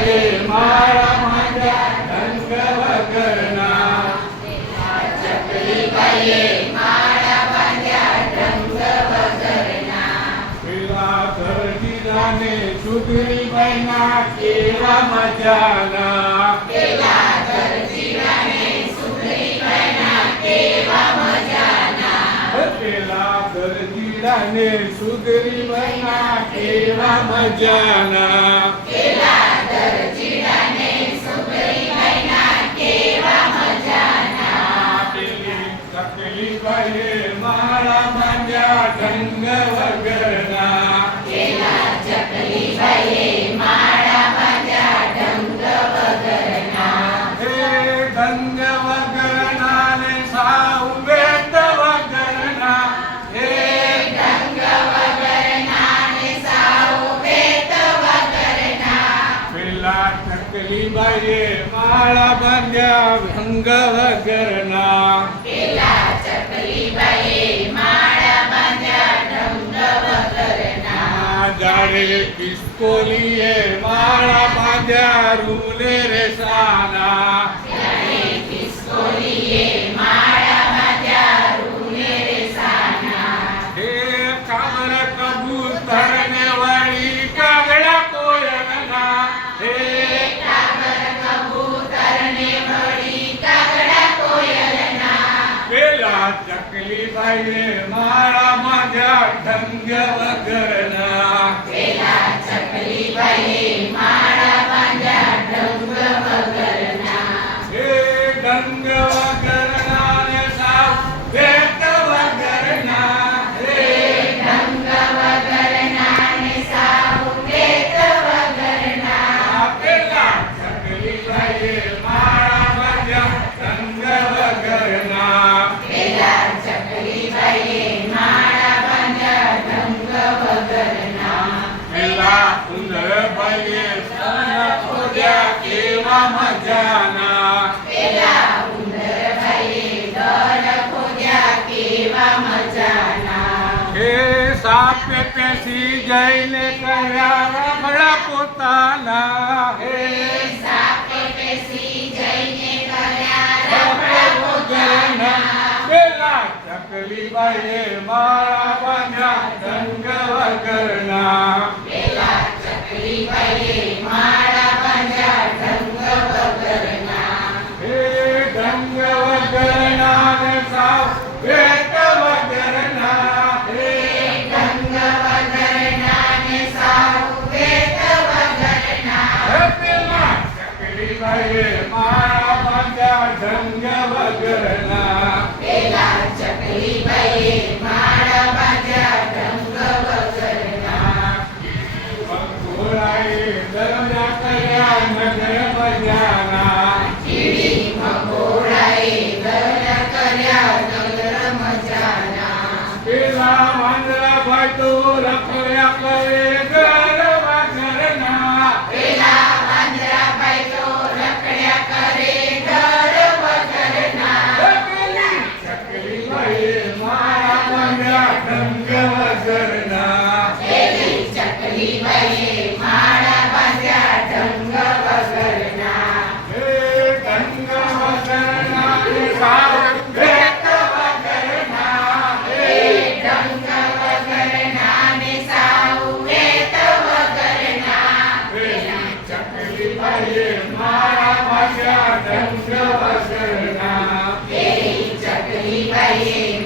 ભાઈએ માળા માંડ્યા ઢંગ વગરના. ચકલી ભાઈએ માળા બાંધ્યા ઢંગ વગરના. પેલા દરજીડાને સુધરી બન્યા કેવા મજાના. પેલા દરજીડાને સુધરી બન્યા કેવા મજાના. પેલા દરજીડાને સુધરી બન્યા કેવા મજાના. પેલા દરજીડાને સુધરી બન્યા કેવા મજાના. પેલી ચકલી ભાઈએ માળા બાંધ્યા ઢંગ વગરના. પેલા ચકલી ભાઈએ માળા બાંધ્યા ઢંગ વગરના. હે ઢંગ વગરના ને સાવ વેત વગરના. હે ઢંગ વગરના ને સાવ વેત વગરના. પેલા ચકલી ભાઈએ માળા બાંધ્યા ઢંગ વગરના. પેલા ચકલી ભાઈએ માળા બાંધ્યા ઢંગ વગરના. જાડે ખિસકોલીએ માળા બાંધ્યા રૂલે રેસાના. જાણે ખિસકોલીએ માળા બાંધ્યા રૂને રેસાના. હે કાબર કબૂતરને વળી કાગડા કોયલના. હે કાબર કબૂતરને વળી કાગડા કોયલના. પેલા ચકલી ભાઈએ માળા બાંધ્યા ઢંગ વગરના. પેલા ચકલી ભાઈએ માળા બાંધ્યા ઢંગ વગરના. હે ઢંગ વગરના ને સાવ વેત વગરના. હે ઢંગ વગરના ને સાવ વેત વગરના. પેલા ચકલી ભાઈએ માળા બાંધ્યા ઢંગ વગરના. પેલા ચકલી ભાઈએ માળા બાંધ્યા ઢંગ વગરના. પેલા ઉંદર ભાઈએ સોના ખોદ્યા કેવા મજાના. પેલા ઉંદર ભાઈએ દર ખોદ્યા કેવા મજાના. હે સાપે પેસી જઈને કર્યા રમણા પોતાના. હે સાપે પેસી જઈને કર્યા રમણા રમણા વગરના. પોતાના. પેલા ચકલી ભાઈએ માળા બાંધ્યા ઢંગ વગરના. પેલા ચકલી ભાઈએ માળા બાંધ્યા ઢંગ વગરના. હે ઢંગ વગરના ને સાવ વેત વગરના. હે ઢંગ વગરના ને સાવ વેત વગરના. હે પેલા ચકલી ભાઈએ માળા બાંધ્યા ઢંગ વગરના. પેલા ચકલી ભાઈએ માળા બાંધ્યા ઢંગ વગરના. ઘોડાએ દરજા કર્યા નગર મજાના. ચીડી મકોડાએ દર કર્યા નગર મજાના. પેલા વાંદરા ભાઈ તો રખડ્યા કરે ઘર વગરના. પેલા વાંદરાભાઈ તો રખડ્યા કરે ઢળ વગરના. હે પેલી ચકલી ભાઈએ માળા બાંધ્યા ઢંગ વગરના. પેલી ચકલી ભાઈએ માળા બાંધ્યા ઢંગ વગરના. હે ઢંગ વગરના ને સાવ વેત વગરના. હે ઢંગ વગરના ને સાવ વેત વગરના. પેલી ચકલી ભાઈએ માળા બાંધ્યા ઢંગ વગરના. પેલી ચકલી ભાઈએ